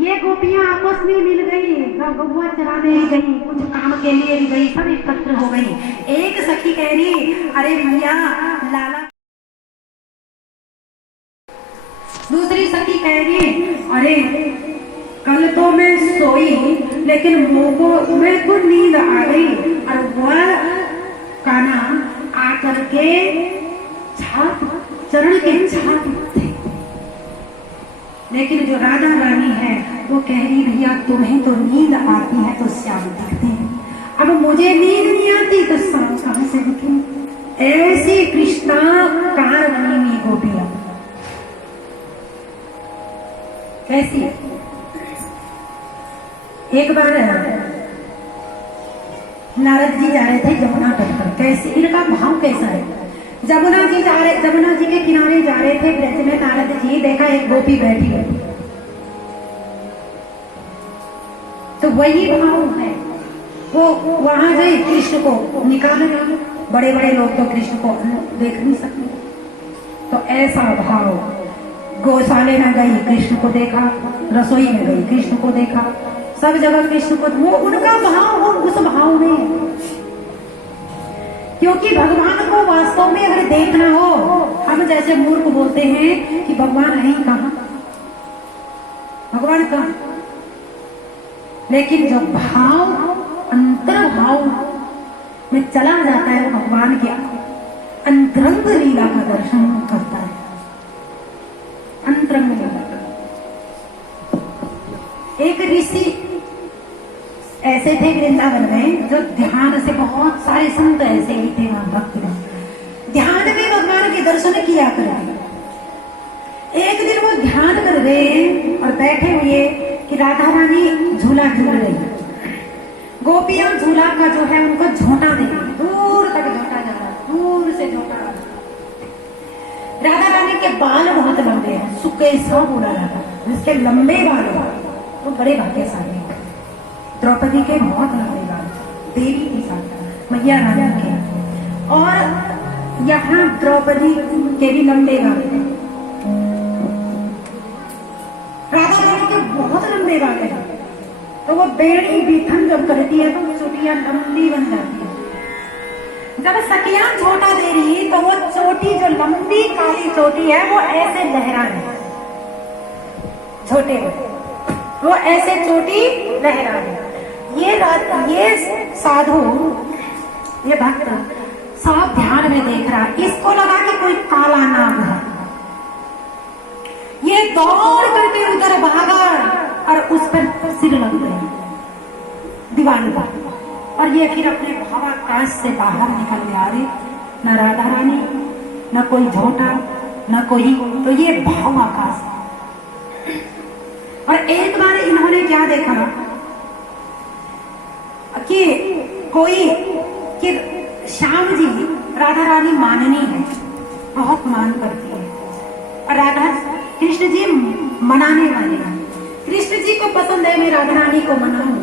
ये गोपियां आपस में मिल गई, गौवा चराने गई, कुछ काम के लिए भी गई, सब एकत्र हो गई। एक सखी कह रही, अरे भैया लाला। दूसरी सखी कह रही, अरे कल तो मैं सोई लेकिन मैं तो नींद आ गई, और वह काना आकर के चरण के छाप थे। लेकिन जो राधा रानी है वो कह रही, भैया तुम्हें तो नींद आती है तो श्याम दिखते हैं, अब मुझे नींद नहीं आती तो श्याम कहां से दिखे। ऐसी कृष्णा कार बनी हुई गोपियां कैसी। एक बार नारद जी जा रहे थे जमुना तट पर, कैसे इनका भाव कैसा है। जमुना जी के किनारे जा रहे थे ब्रज में, नारद जी देखा एक गोपी बैठी है, तो वही भाव है। वो वहां गए, कृष्ण को निकाल रहे, बड़े बड़े लोग तो कृष्ण को देख नहीं सकते, तो ऐसा भाव। गौशाले में गई, कृष्ण को देखा, रसोई में गई, कृष्ण को देखा, सब जगह कृष्ण को, वो उनका भाव हो उस भाव में। क्योंकि भगवान को वास्तव में अगर देखना हो, हम जैसे मूर्ख बोलते हैं कि भगवान है कहां, भगवान कहां, लेकिन जो भाव अंतर भाव में चला जाता है, भगवान के अंतरंग लीला का दर्शन करता है। अंतरंग लीला एक ऋषि ऐसे थे वृंदावन में, जो ध्यान से, बहुत सारे संत ऐसे ही थे वहां, भक्त ध्यान में भगवान के दर्शन किया करते। एक दिन वो ध्यान कर रहे और बैठे हुए कि राधा रानी झूला झूल रही, गोपियां झूला का जो है उनको झोंटा दे रही, दूर तक झोंटा जा रहा, दूर से झोंटा। राधा रानी के बाल बहुत लंबे हैं, सुखे सा बोला जाता, उसके लंबे बाल तो बड़े भाग्यशाली। द्रौपदी के बहुत लंबे बाल, देवी के साथ मैया रानी के, और यहाँ द्रौपदी के भी लंबे बाल, राधा रानी के बहुत लंबे बाल है। तो वो बेड़ी बीथन जब करती है तो चोटियां लंबी बन जाती है। जब सखियां झोटा दे रही तो वो चोटी, जो लंबी काली चोटी है, वो ऐसे लहरा रही, छोटे वो ऐसे चोटी लहरा रही। ये साधु, ये भक्त सब ध्यान में देख रहा, इसको लगा कि कोई काला नाग है। ये दौड़ करके उधर भागा और उस पर सिर लग गया दीवार पर, और ये फिर अपने भावाकाश से बाहर निकल गया। अरे न राधा रानी, न कोई झोटा, न कोई, तो ये भावाकाश। और एक बार इन्होंने क्या देखा कि कि श्याम जी, राधा रानी माननी है, बहुत मान करती है, और राधा कृष्ण जी मनाने वाले हैं। कृष्ण जी को पसंद है मैं राधा रानी को मनाऊं,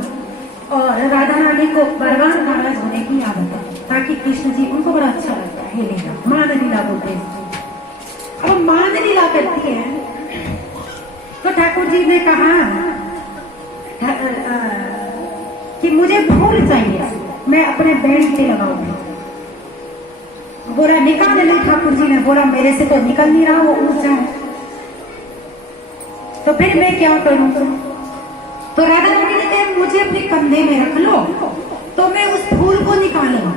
और राधा रानी को बरबार नाराज होने की आदत है, ताकि कृष्ण जी, उनको बड़ा अच्छा लगता है ये लीला, मान लीला बोलते हैं। अब मान लीला करती है तो ठाकुर जी ने कहा कि मुझे फूल चाहिए, मैं अपने बैंड पे लगाऊंगी। बोला निकाल ले, ठाकुर जी ने बोला मेरे से तो निकल नहीं रहा, वो ऊंचा है, तो फिर मैं क्या करूं। तो राधा रानी ने कहा मुझे अपने कंधे में रख लो, तो मैं उस फूल को निकालूंगा।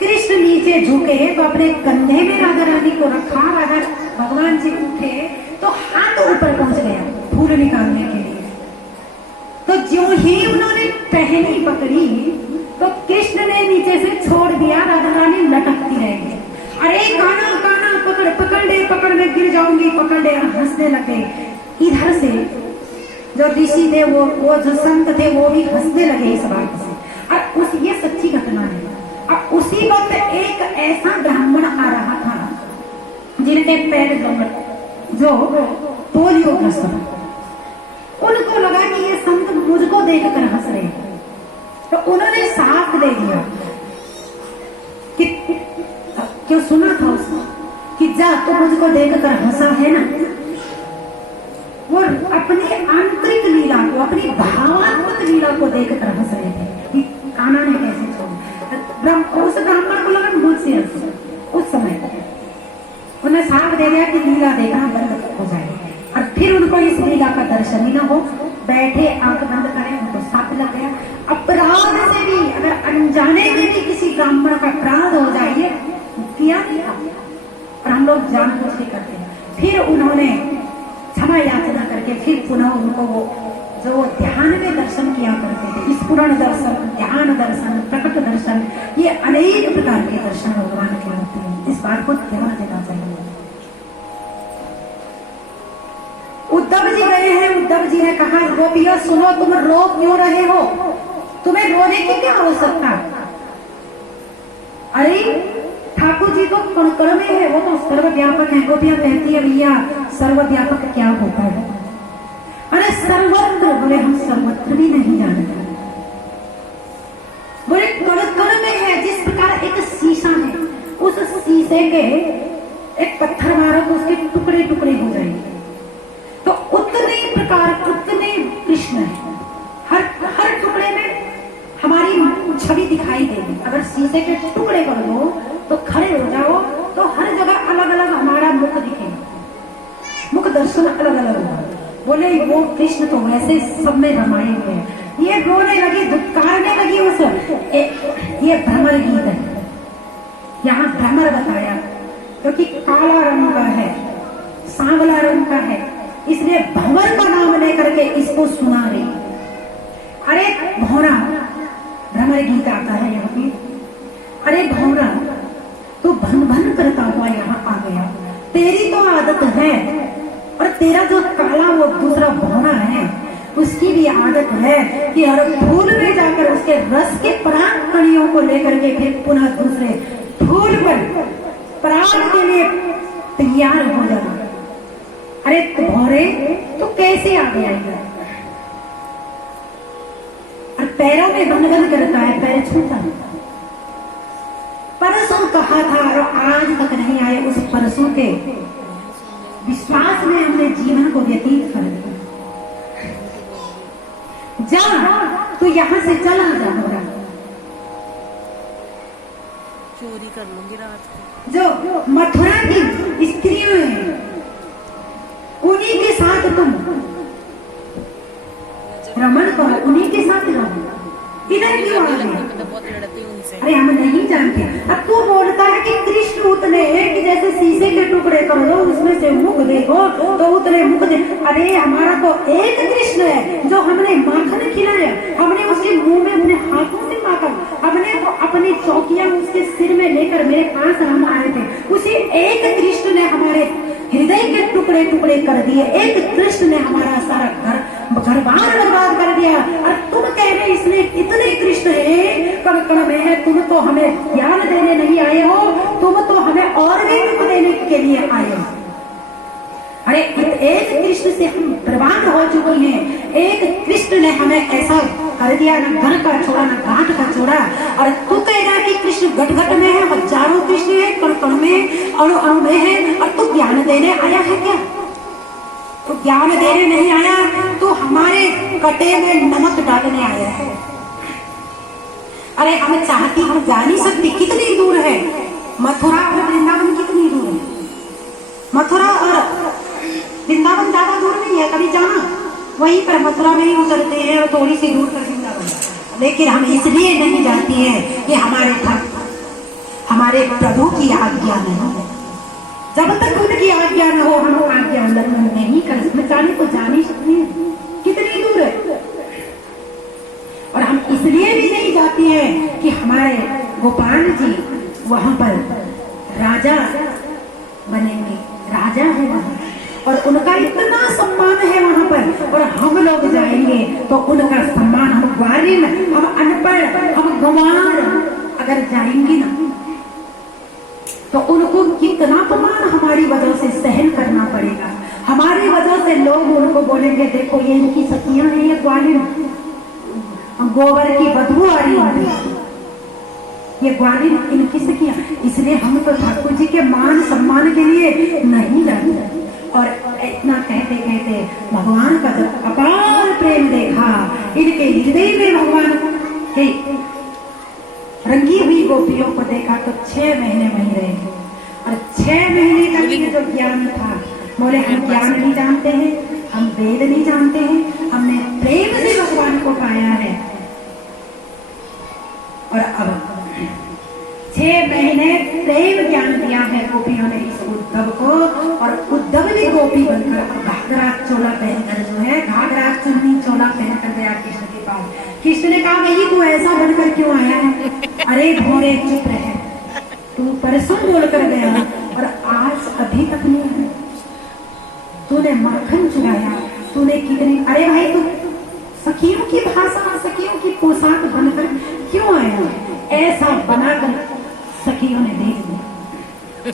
कृष्ण नीचे झुके तो अपने कंधे में राधा रानी को रखा, राधा भगवान जी उठे तो हाथ ऊपर पहुंच गया फूल निकालने के लिए। तो जो ही उन्होंने टहनी पकड़ी तो कृष्ण ने नीचे से छोड़ दिया, राधा रानी लटकती रह गई। अरे काना काना पकड़, पकड़ ले, पकड़, मैं गिर जाऊंगी, पकड़ ले, हंसने लगे। इधर से जो ऋषि थे, वो जो संत थे, वो भी हंसने लगे इस बात से। और ये सच्ची घटना है। अब उसी वक्त एक ऐसा ब्राह्मण आ रहा था जिनके पैर जो पोलियो ग्रस्त, उनको लगा कि ये संत मुझको देखकर हंस रहे, तो उन्होंने साफ दे दिया कि क्यों सुना था उसको कि जा तो मुझको देखकर हंसा है ना। वो अपनी आंतरिक लीला को, अपनी भावात्मक लीला को देखकर हंस रहे थे कि कान्हा ने कैसे छोड़ा। उस ब्राह्मण को लगा मुझसे हंस। उस समय उन्हें साफ दे दिया कि लीला देखना बंद हो जाए, और फिर उनको इस लीला का दर्शन ही न हो। बैठे आंख बंद करें, उनको साफ लग गया। अपराध से भी, अगर अनजाने में भी किसी ब्राह्मण का अपराध हो जाए, किया नहीं था, और हम लोग जानबूझ के करते हैं। फिर उन्होंने क्षमा याचना करके फिर पुनः उनको वो जो ध्यान में दर्शन किया करते थे, स्फुरण दर्शन, ध्यान दर्शन, प्रकट दर्शन, ये अनेक प्रकार के दर्शन भगवान के होते हैं। इस बात को ध्यान देना चाहिए। उद्धव जी गए हैं, उद्धव जी ने कहा गोपियों सुनो, तुम रो क्यों रहे हो, तुम्हें रोने की क्या आवश्यकता। अरे ठाकुर जी तो कण कण में है, वो तो सर्वव्यापक है। गोपियां कहती है भैया सर्वव्यापक क्या होता है। अरे सर्वत्र, बोले हम सर्वत्र भी नहीं जानते। बोले कण कण में है। जिस प्रकार एक शीशा है, उस शीशे के एक पत्थर मारो तो उसके टुकड़े टुकड़े हो जाएंगे, तो उतने प्रकार उतने कृष्ण है। हर टुकड़े में हमारी छवि दिखाई देगी। अगर शीशे के टुकड़े कर दो तो खड़े हो जाओ तो हर जगह अलग अलग हमारा मुख दिखेगा, मुख दर्शन अलग अलग होगा। बोले वो कृष्ण तो वैसे सब में रमाए हुए हैं। ये रोने लगी, धुतकारने लगी उस ये भ्रमर गीत है। यहाँ भ्रमर बताया क्योंकि काला रंग का है, सांवला रंग का है, इसलिए भंवर का नाम लेकर के इसको सुना रही। अरे भौरा, भ्रमर गीत आता है यहाँ पे। अरे भौरा तो भन भन करता हुआ यहाँ आ गया। तेरी तो आदत है, और तेरा जो काला वो दूसरा भौरा है उसकी भी आदत है कि हर फूल में जाकर उसके रस के पराग कणियों को लेकर के फिर पुनः दूसरे फूल पर पराग के लिए तैयार हो जाना। अरे भौरे तो कैसे आ गया ये? और पैरों में बंधन करता है, पैर छूता है। परसों कहा था और आज तक नहीं आए, उस परसों के विश्वास में हमने जीवन को व्यतीत कर दिया। जा तो यहां से चला जा, चोरी कर लूंगी रात को। जो मथुरा की स्त्रियों हैं उन्हीं के साथ तुम रमण करो, उन्हीं के साथ रहो। इधर क्यों आ गए? बहुत लड़ती हूँ उनसे। अरे हम नहीं जानते। अब तू बोलता है कि कृष्ण उतने हैं कि जैसे शीशे के टुकड़े कर दो उसमें से मुख देखो तो उतने मुख दे। अरे हमारा तो एक कृष्ण है जो हमने माखन खिलाया, हमने उसके मुंह में अपने हाथों से माखन, हमने तो अपनी चौकियां उसके सिर में लेकर मेरे पास हम आए थे। उसी एक कृष्ण ने हमारे हृदय के टुकड़े टुकड़े कर दिए। एक कृष्ण ने हमारा सारा घर बार बर्बाद कर दिया। और तुम कह रहे इसलिए इतने कृष्ण है, कण कण में है। तुम तो हमें ज्ञान देने नहीं आए हो, तुम तो हमें और भी दुख देने के लिए आए हो। अरे एक कृष्ण से हम बर्बाद हो चुके हैं। एक कृष्ण ने हमें ऐसा कर दिया, न घर का छोड़ा न घाट का छोड़ा। और तू कह रहा कि कृष्ण घट घट में है, हजारों कृष्ण है, कण कण में, अणु अणु में है, और तू ज्ञान देने आया है क्या? तो ज्ञान देने नहीं आया, तो हमारे कटे में नमक डालने आया है। अरे हम चाहती, हम जा नहीं सकती। कितनी दूर है मथुरा और वृंदावन? कितनी दूर है मथुरा और वृंदावन? ज्यादा दूर नहीं है, कभी जाना वहीं पर मथुरा में ही उतरते हैं और थोड़ी सी दूर पर वृंदावन। लेकिन हम इसलिए नहीं जाती हैं कि हमारे प्रभु की आज्ञा नहीं है। जब तक उनकी आज्ञा न हो हम आज्ञा उल्लंघन नहीं कर सकते। जाने को जा नहीं सकते हैं, कितनी दूर है। और हम इसलिए भी नहीं जाते हैं कि हमारे गोपाल जी वहां पर राजा बनेंगे, राजा है वहां, और उनका इतना सम्मान है वहां पर। और हम लोग जाएंगे तो उनका सम्मान, हम ग्वालिन, हम अनपढ़, हम गंवार अगर जाएंगे ना तो उनको कितना अपमान हमारी वजह से सहन करना पड़ेगा। हमारी वजह से लोग उनको बोलेंगे देखो ये इनकी सखियां हैं, ये ग्वालिन, गोबर की बदबू आ रही है, ये ग्वालिन इनकी सखियां। इसलिए हम तो ठाकुर जी के मान सम्मान के लिए नहीं जाते। और इतना कहते कहते भगवान का जब अपार प्रेम देखा, इनके हृदय में भगवान के रंगी हुई गोपियों को देखा तो 6 महीने वहीं रहे। और 6 महीने तक ये जो ज्ञान था, बोले हम ज्ञान नहीं जानते हैं, हम वेद नहीं जानते हैं, हमने प्रेम से भगवान को पाया है। और अब 6 महीने प्रेम ज्ञान दिया है गोपियों ने इस उद्धव को, और उद्धव भी गोपी बनकर घाघरा चोला पहनकर जो है, घाघरा चुन्नी चोला पहनकर गया कृष्ण के पास। कृष्ण ने कहा भाई तू ऐसा बनकर क्यों आया है? अरे भोरे चुप रहे, तू परसों बोलकर गया और आज अभी तक नहीं है। तूने माखन चुराया, तूने कितनी, अरे भाई तू सखियों की भाषा, सखियों की पोशाक बनकर क्यों आया? ऐसा बनाकर सखियों ने भेज दिया।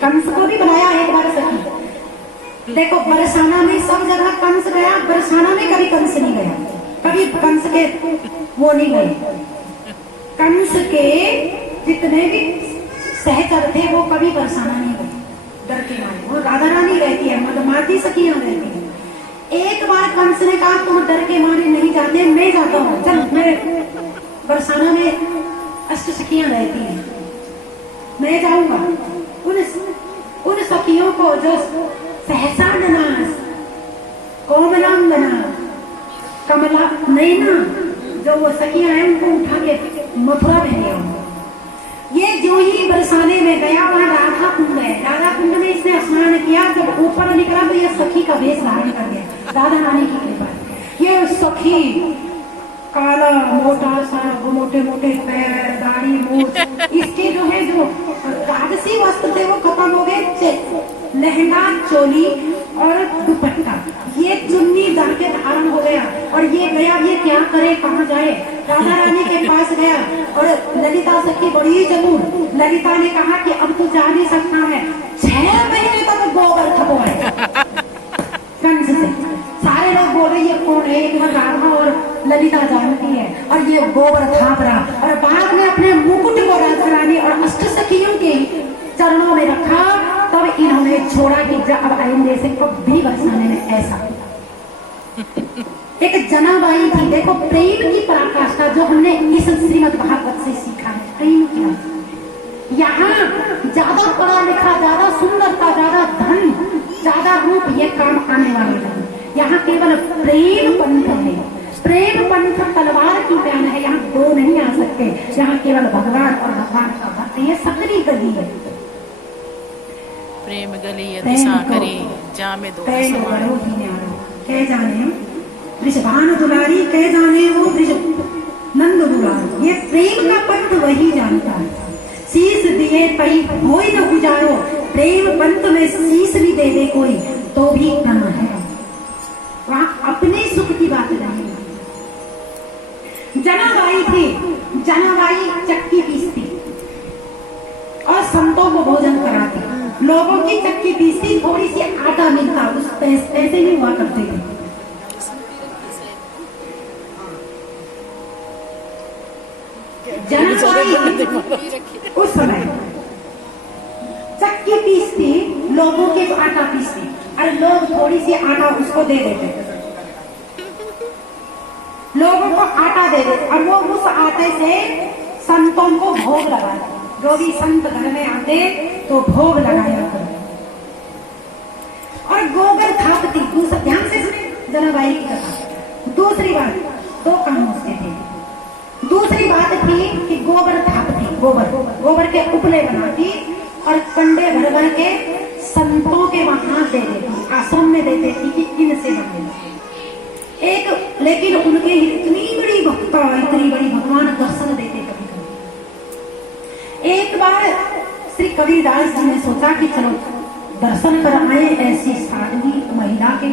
कंस को भी बनाया एक बार सखी। देखो बरसाना में सब जगह कंस गया, बरसाना में कभी कंस नहीं गया, कभी कंस के वो नहीं गए। कंस के जितने भी सहचर थे वो कभी बरसाना नहीं गए, डर के मारे। वो राधा रानी रहती है, मधुमाती सखियां रहती है। एक बार कंस ने कहा तुम डर के मारे नहीं जाते, मैं जाता हूँ, चल मैं बरसाना में अष्ट सखियां रहती हैं, मैं जाऊंगा। उन सखियों को जो सहसानना, कोमलांगना, कमला नैना, जो वो सखियां हैं उनको उठा के मथुरा में ले आऊंगा। ये जो ही बरसाने में गया वहां राधा कुंड है, राधा कुंड में इसने स्नान किया। जब ऊपर निकला तो ये सखी का वेश धारण कर गया, राधा रानी की कृपा। ये सखी काला मोटा सा, मोटे मोटे पैर, दाढ़ी, मूछ, इसके जो है जो राजसी वस्त्र थे वो खत्म हो गए। लहंगा, चोली और दुपट्टा, ये चुन्नी जाके धारण हो गया। और ये गया, ये क्या करे, कहाँ जाए? राधा रानी के पास गया और ललिता सखी बड़ी चतुर, ललिता ने कहा कि अब तो जा नहीं सकता है। 6 महीने तक गोबर खपवाए कंस से। सारे लोग बोल रहे ये कौन है? एक बार राधा और ललिता जानती है, और ये गोबर थाप रहा। और बाद में अपने मुकुट को राधा रानी और अष्ट सखियों के चरणों में रखा। तब इन्होंने छोड़ा कि जब आएंगे से कभी बरसाने में ऐसा। एक जनाबाई थी, देखो प्रेम की पराकाष्ठा जो हमने इस श्रीमद् भागवत से सीखा है, प्रेम की। यहाँ ज्यादा पढ़ा लिखा, ज्यादा सुंदरता, ज्यादा धन, ज्यादा रूप ये काम आने वाले नहीं। यहाँ केवल प्रेम पंथ है, प्रेम पंथ तलवार की प्यान है। यहाँ 2 नहीं आ सकते, यहाँ केवल भगवान और भगवान का भक्त। ये सकरी गली है। प्रेम गली दिशा करे जा में दो कह जाने वृषभान दुलारी, कह जाने वो वृष नंद दुलारी। ये प्रेम का पंथ वही जानता है। शीश दिए पई होई न गुजारो, प्रेम पंथ में शीश भी दे दे कोई तो भी कम है। वहां अपने सुख की बात नहीं। जनाबाई थी, जनाबाई चक्की पीसती और संतों को भोजन कराती। लोगों की चक्की पीसती, थोड़ी सी आटा मिलता, उस पैसे नहीं हुआ करते थे। जनाबाई उस समय चक्की पीसती, लोगों के आटा पीसती, और लोग थोड़ी सी आटा उसको दे देते, लोगों को आटा दे देते, और वो उस आटे से संतों को भोग लगाते। जो भी संत घर में आते तो भोग लगाया करते। और गोबर थापती। दूसरा ध्यान से सुने जनाबाई की कथा। दूसरी बात, 2 काम उसके थे। दूसरी बात थी कि गोबर थापती, गोबर के उपले बनाती और कंडे भर भर के संतों के वहां दे देती, आश्रम में दे देती कि इनसे बने। एक लेकिन उनके इतनी बड़ी भक्ता, इतनी बड़ी भगवान दर्शन देते कभी कभी। एक बार श्री कबीरदास जी ने सोचा कि चलो दर्शन कर आए ऐसी साधवी महिला के,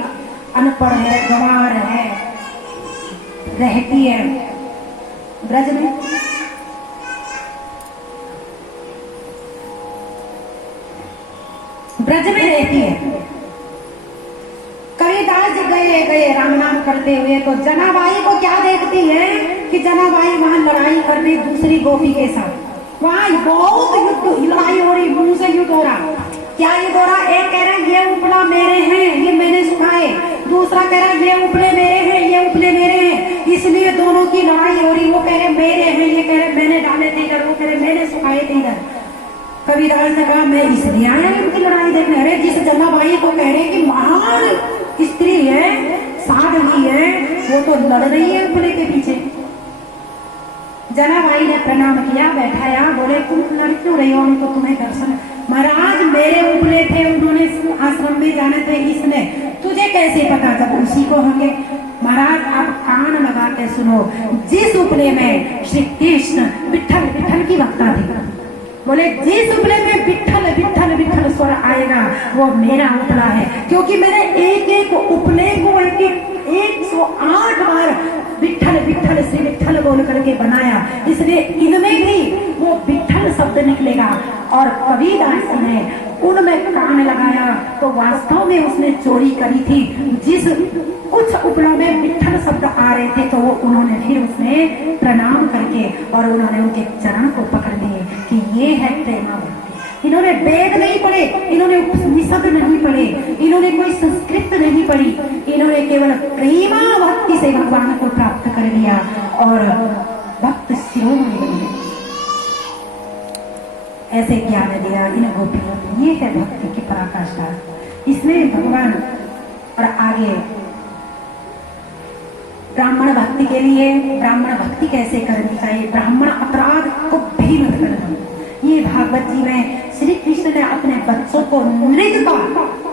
अनपढ़ है, गंवार है, रहती है ब्रज में। ब्रज में रहती है। कबीरदास जी गए राम नाम करते हुए, तो जनाबाई को क्या देखती है कि जनाबाई वहां लड़ाई कर रही दूसरी गोपी के साथ। वहां बहुत युद्ध, लड़ाई हो रही, मुंह से युद्ध हो रहा। क्या ये बोरा, एक कह रहा है ये उपला मेरे हैं, ये मैंने सुखाए, दूसरा कह रहा है ये उपले मेरे हैं, ये उपले मेरे हैं, इसलिए दोनों की लड़ाई हो रही। वो कह रहे मेरे हैं, ये कह रहे मैंने डाले थे इधर, वो कह रहे मैंने सुखाए थे इधर। कबीरदास ने कहा मैं इसलिए आया उनकी लड़ाई देखने। अरे जिस जलाबाई को कह रहे कि महान स्त्री है, साध्वी है, वो तो लड़ रही है उपले के पीछे। जनाबाई ने प्रणाम किया, बैठाया, बोले तुम लड़ क्यों रही हो, हमको तुम्हें दर्शन। महाराज मेरे उपले थे, उन्होंने आश्रम में जाने थे, इसने तुझे कैसे पता जब उसी को होंगे। महाराज आप कान लगा के सुनो, जिस उपले में श्री कृष्ण विठल विठल की वक्ता थी, बोले जिस उपले में विठल विठल विठल स्वर आएगा वो मेरा उपला है, क्योंकि मैंने एक एक उपले को 108 बार विठल विठल श्री विठल बोल करके बनाया, इसलिए इनमें भी वो विठल शब्द निकलेगा। और कबीरदास ने उनमें कान लगाया तो वास्तव में उसने चोरी करी थी। जिस कुछ उपलों में विठल शब्द आ रहे थे तो वो उन्होंने फिर उसने प्रणाम करके और उन्होंने उनके चरण को पकड़ लिए कि ये है प्रेम भक्ति। इन्होंने वेद नहीं पढ़े, इन्होंने उपनिषद नहीं पढ़े, इन्होंने कोई संस्कृत नहीं पढ़ी, इन्होंने केवल प्रेमा भक्ति से भगवान को प्राप्त कर लिया और भक्त शिरोमणि बने। ऐसे ज्ञान दिया इन गोपियों को। ये है भक्ति की पराकाष्ठा। इसमें भगवान और आगे ब्राह्मण भक्ति के लिए ब्राह्मण भक्ति कैसे करनी चाहिए, ब्राह्मण अपराध को भी मत करना। ये भागवत जी में श्री कृष्ण ने अपने बच्चों को नृग का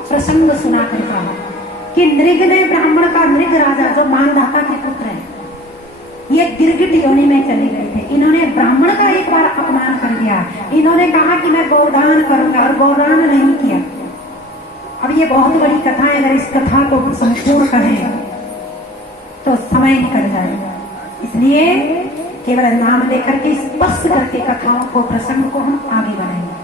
प्रसंग सुना कर कहा कि नृग ने ब्राह्मण का, नृग राजा जो मानधाता के पुत्र है, ये गिरगिट योनि में चले गए थे। इन्होंने ब्राह्मण का एक बार अपमान कर दिया, इन्होंने कहा कि मैं गोदान करूंगा और गोदान नहीं किया। अब ये बहुत बड़ी कथा है, अगर इस कथा को संपूर्ण करें तो समय निकल जाएगा, इसलिए केवल नाम लेकर के स्पर्श करके कथाओं को, प्रसंग को हम आगे बढ़ाएंगे।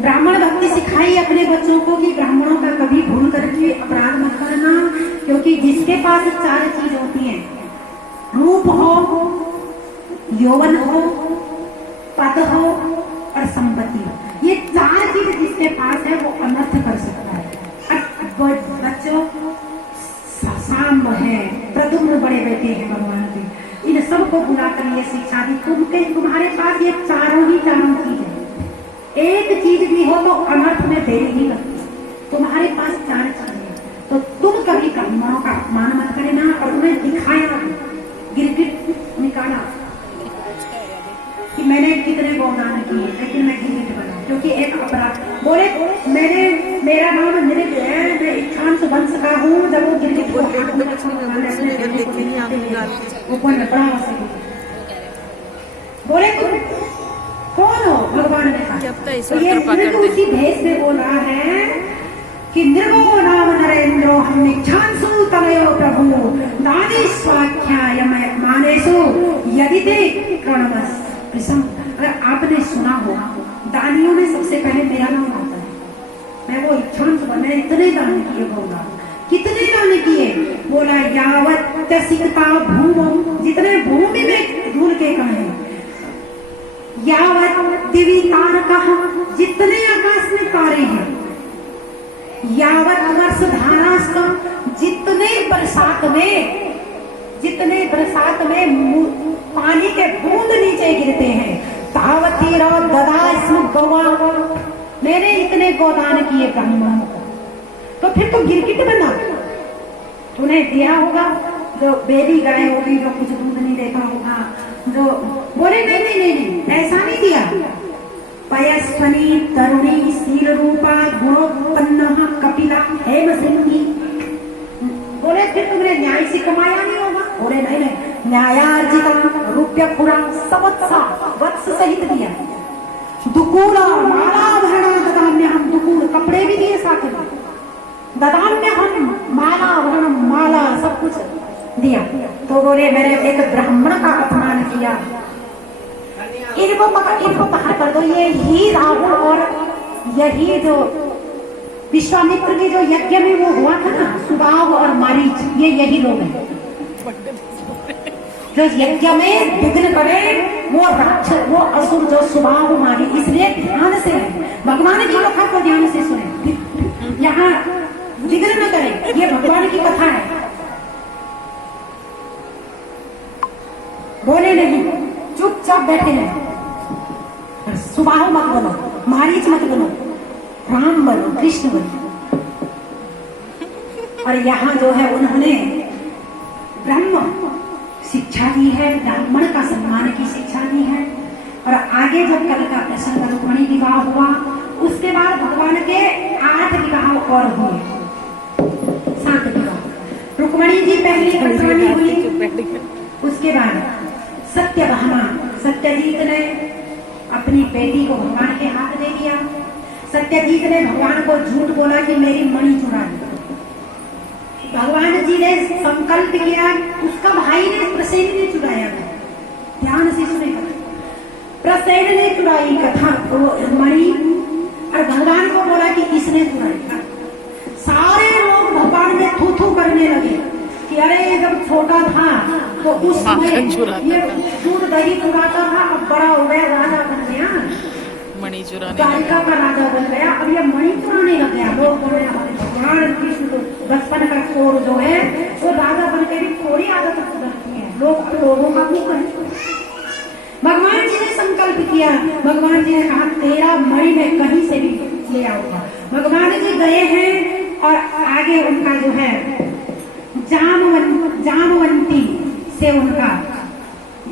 ब्राह्मण भक्ति सिखाई अपने बच्चों को कि ब्राह्मणों का कभी भूल करके अपराध मत करना, क्योंकि जिसके पास 4 चीज होती है, रूप हो, यौवन हो, पद हो और संपत्ति हो, ये 4 चीज जिसके पास है वो अनर्थ कर सकता है। बच्चों सांब है, प्रद्युम्न बड़े बेटे हैं भगवान के, इन सबको बुलाकर ये शिक्षा दी तुम्हारे पास ये चारों चीज है, एक चीज भी हो तो अनर्थ में देरी नहीं लगती। तुम्हारे पास 4 चीज है तो तुम कभी ब्राह्मणों का अपमान मत करना। और उन्हें दिखाया, गिरगिट निकाला कि मैंने कितने गोदान किए, लेकिन मैं गिरगिट बना, क्योंकि एक अपराध। बोले मेरा नाम नृग है, मैं इच्छांश वंश का हूँ। जब वो गिरगिट को हाथ में बोले कौन हो, भगवान ने कहा। तो ये नृग उसी भेष में बोल रहा है कि नृगो नाम नरेंद्रो हम इच्छांसु तनयो प्रभु दाने स्वाख्याय मानेसु यदि ते कर्णवस प्रसंग। अगर आपने सुना हो, दानियों में सबसे पहले मेरा नाम आता है। मैं वो इच्छांस, मैंने इतने दान किए, बोला कितने दान किए, बोला यावत सिकता भूमो, जितने भूमि में धूल के कहे, यावत दिवी तारका, जितने आकाश में तारे हैं, यावत वर्ष धारास्त्र, जितने बरसात में पानी के बूंद नीचे गिरते हैं, तावती ददा इसमें गवा, मैंने इतने गोदान किए ब्राह्मणों को। तो फिर तो गिरगिट बना, तूने दिया होगा, जो बेबी गाय होगी, जो कुछ दूध नहीं देता होगा, जो बोले नहीं ऐसा नहीं दिया। पयस्वनी तरुणी शील रूपा गुणोत्पन्न कपिला हेम सिंही, बोले फिर तुमने न्याय से कमाया नहीं होगा। बोले नहीं न्यायार्जिता रुपया पूरा सबत्सा वत्स सहित दिया। दुकूला मालाभरण ददाम्य हम, दुकूल कपड़े भी दिए साथ में, ददाम्य हम मालाभरण माला सब कुछ दिया। तो बोले मैंने एक ब्राह्मण का अपमान किया, इनको बाहर कर दो। ये ही राहुल और यही जो विश्वामित्र के जो यज्ञ में वो हुआ था ना, सुबाव और मारीच, ये यही लोग हैं जो यज्ञ में विघ्न करे, वो राक्षस, वो असुर जो सुबाव मारी। इसलिए ध्यान से भगवान की कथा को ध्यान से सुने, यहाँ जिक्र न करें, ये भगवान की कथा है। बोले नहीं, चुपचाप बैठे हैं, सुबाह मत बोलो, मारीच मत बोलो, राम बोलो, कृष्ण बोलो। और यहाँ जो है उन्होंने ब्रह्म शिक्षा दी है, ब्राह्मण का सम्मान की शिक्षा दी है। और आगे जब कल का प्रसंग रुक्मणी विवाह हुआ, उसके बाद भगवान के 8 विवाह और हुए, 7 विवाह। रुक्मणी जी पहली पत्नी हुई, उसके बाद सत्यभामा, सत्यजीत ने अपनी बेटी को भगवान के हाथ दे दिया। सत्यजीत ने भगवान को झूठ बोला कि मेरी मणि चुरा ली। भगवान जी ने संकल्प किया, उसका भाई ने प्रसेन ने चुराया था। ध्यान से सुनेगा, प्रसेन ने चुराई कथा मणि, और भगवान को बोला कि इसने चुराई। सारे लोग भगवान में थू थू करने लगे कि अरे जब छोटा था तो उस समय ये दूध दही चुराता था, अब बड़ा हो गया, राजा बन गया, मणि चुराने द्वारिका का राजा बन गया, अब ये मणि चुराने लग गया। लोग बोल रहे हैं भगवान कृष्ण तो बचपन का चोर जो है वो राजा बन के भी थोड़ी आदत सुधरती है, लोगों का मुंह करे। भगवान जी ने संकल्प किया, भगवान जी ने कहा तेरा मणि में कहीं से भी ले आऊंगा। भगवान जी गए हैं और आगे उनका जो है जामवंती से उनका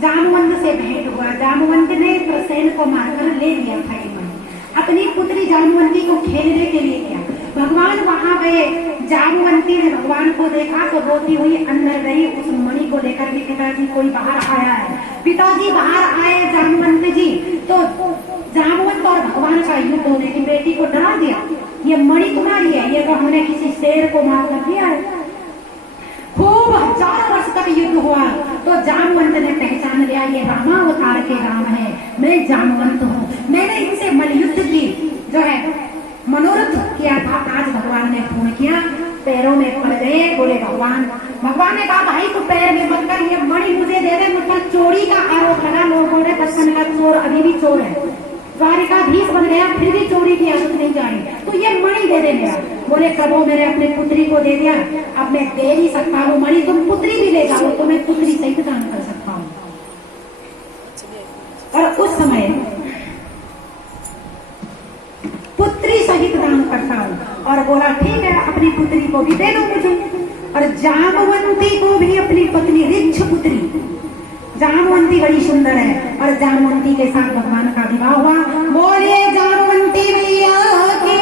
जामवंत से भेंट हुआ। जामवंत ने प्रसेन को मारकर ले लिया था ये मणि, अपनी पुत्री जामवंती को खेलने के लिए किया। भगवान वहां गए, जामवंती ने भगवान को देखा तो रोती हुई अंदर गई उस मणि को लेकर के, पिताजी कोई बाहर आया है। पिताजी बाहर आए जामवंत जी, तो जामवंत और भगवान का युद्ध होने की बेटी को डरा दिया, ये मणि तुम्हारी है, ये तो हमने किसी शेर को मार कर दिया है। खूब 1000 वर्ष तक युद्ध हुआ तो जामवंत ने पहचान लिया ये रामावतार के राम है, मैं जामवंत हूँ, मैंने इनसे मलयुद्ध की जो है मनोरथ किया था। आज भगवान ने फोन किया, पैरों में पड़ गए, बोले भगवान ने कहा भाई तू पैर में मत कर, ये मणि मुझे दे दे। मतलब चोरी का आरोप लगा, लोगों ने बचपन का चोर अभी भी चोर है, द्वारिकाधीश बन गया फिर भी चोरी की आदत नहीं जाए, तो ये मणि दे दे मेरा। बोले प्रभु मैंने अपने पुत्री को दे दिया, अब मैं दे नहीं सकता हूँ मणि, तुम पुत्री भी ले जाओ तो मैं पुत्री सहित दान कर सकता हूँ। और उस समय पुत्री सहित दान करता हूँ, और बोला ठीक है अपनी पुत्री को भी दे दो मुझे। और जामवंती को भी अपनी पत्नी रिच्छ पुत्री, जामवंती बड़ी सुंदर है, और जामवंती के साथ भगवान का विवाह हुआ। बोले जामवंती मैया की,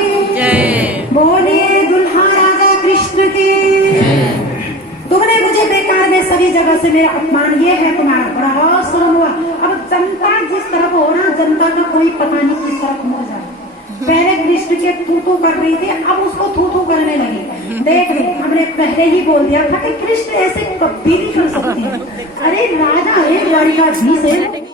बोले दुल्हा राजा कृष्ण की। तुमने मुझे बेकार में सभी जगह से मेरा अपमान, ये है तुम्हारा बड़ा श्रम हुआ। अब जनता जिस तरफ हो ना, जनता का कोई पता नहीं किस तरफ मुड़ जाए। पहले कृष्ण के थू कर रही थी, अब उसको थू करने लगी। देख रहे हमने पहले ही बोल दिया था कि कृष्ण ऐसे कभी नहीं कर सकते। अरे राजा है द्वारिकाधीश है,